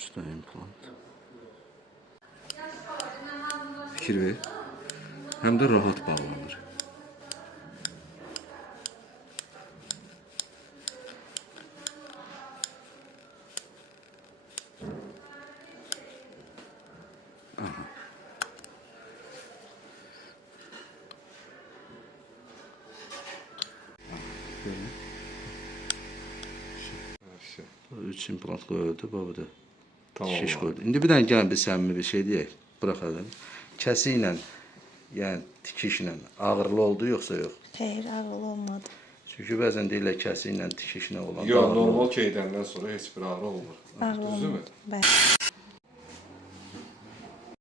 Usta implant. Fikir ver. Hem de rahat bağlanır. Böyle. 3 implant koyuldu, bu da Tamam. şiş koyuldu. İndi bir dənə gəlin bir səmimi bir şey deyək. Bıraxalım. Kəsi ilə, yəni tikişlə ağırlı oldu yoxsa yox? Xeyr, ağıl olmadı. Çünki bəzən deyirlər kəsi ilə tikişlə olan Yo, ağırlı normal olur. keydəndən sonra heç bir ağrı olmur. Ağıl Düzdürmü? olmadı. Bəli.